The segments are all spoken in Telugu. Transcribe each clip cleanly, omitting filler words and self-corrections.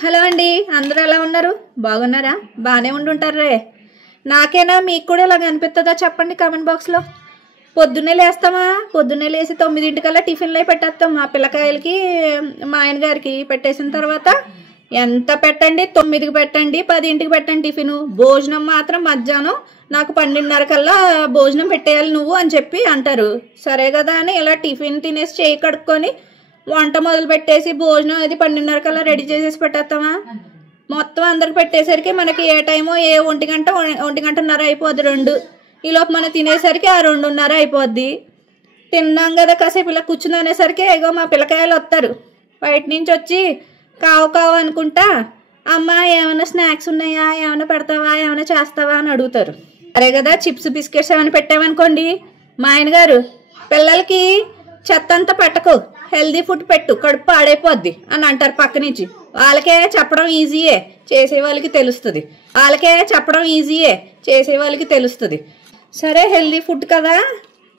హలో అండి, అందరూ ఎలా ఉన్నారు? బాగున్నారా? బాగానే ఉండుంటారే. నాకేనా మీకు కూడా ఇలాగ అనిపిస్తుందా చెప్పండి కామెంట్ బాక్స్లో. పొద్దున్నే లేస్తామా, పొద్దున్నే లేచి 9 టిఫిన్లు పెట్టేస్తాం. మా పిల్లకాయలకి మా ఆయన గారికి పెట్టేసిన తర్వాత ఎంత పెట్టండి, 9కి పెట్టండి, 10ంటికి పెట్టండి టిఫిన్. భోజనం మాత్రం మధ్యాహ్నం నాకు 12:30 భోజనం పెట్టేయాలి నువ్వు అని చెప్పి అంటారు. సరే కదా అని ఇలా టిఫిన్ తినేసి చేయి కడుక్కొని వంట మొదలు పెట్టేసి భోజనం అది 12:30 రెడీ చేసేసి పెట్టేస్తామా. మొత్తం అందరికి పెట్టేసరికి మనకి ఏ టైమో 1:30 అయిపోద్ది 2. ఈలోపు మనం తినేసరికి 2:30 అయిపోద్ది. తిన్నాం కదా కాసేపు ఇలా కూర్చుని అనేసరికి ఏగో మా పిల్లకాయలు వస్తారు బయట నుంచి వచ్చి కావు అనుకుంటా, అమ్మ ఏమైనా స్నాక్స్ ఉన్నాయా, ఏమైనా పెడతావా, ఏమైనా చేస్తావా అని అడుగుతారు. సరే కదా చిప్స్ బిస్కెట్స్ ఏమైనా పెట్టామనుకోండి, మా ఆయన గారు పిల్లలకి చెత్త అంతా పెట్టకు, హెల్దీ ఫుడ్ పెట్టు, కడుపు పాడైపోద్ది అని అంటారు పక్క నుంచి. వాళ్ళకే చెప్పడం ఈజీయే, చేసే వాళ్ళకి తెలుస్తుంది. సరే హెల్దీ ఫుడ్ కదా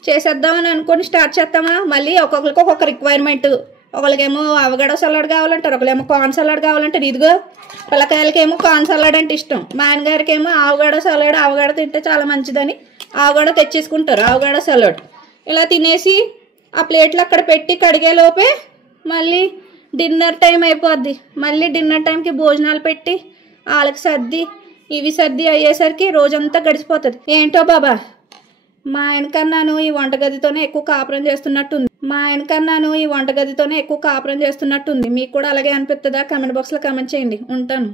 చేసేద్దామని అనుకొని స్టార్ట్ చేస్తామా. మళ్ళీ ఒక్కొక్కరికి ఒక్కొక్క రిక్వైర్మెంట్. ఒకరికేమో అవగడో సలాడ్ కావాలంటారు, ఒకరేమో కార్న్ సలాడ్ కావాలంటారు. ఇదిగో పిల్లకాయలకేమో కార్న్ సలాడ్ అంటే ఇష్టం, మా ఆయన గారికి ఏమో అవగడో సలాడ్, అవగడ తింటే చాలా మంచిదని అవగడ తెచ్చేసుకుంటారు, అవగడ సలాడ్. ఇలా తినేసి ఆ ప్లేట్లు అక్కడ పెట్టి కడిగేలోపే మళ్ళీ డిన్నర్ టైం అయిపోద్ది. మళ్ళీ డిన్నర్ టైంకి భోజనాలు పెట్టి వాళ్ళకి సర్ది అయ్యేసరికి రోజంతా గడిచిపోతుంది. ఏంటో బాబా, మా ఆయనకన్నాను ఈ వంటగదితోనే ఎక్కువ కాపురం చేస్తున్నట్టుంది. మీకు కూడా అలాగే అనిపిస్తుందా? కామెంట్ బాక్స్లో కామెంట్ చేయండి. ఉంటాను.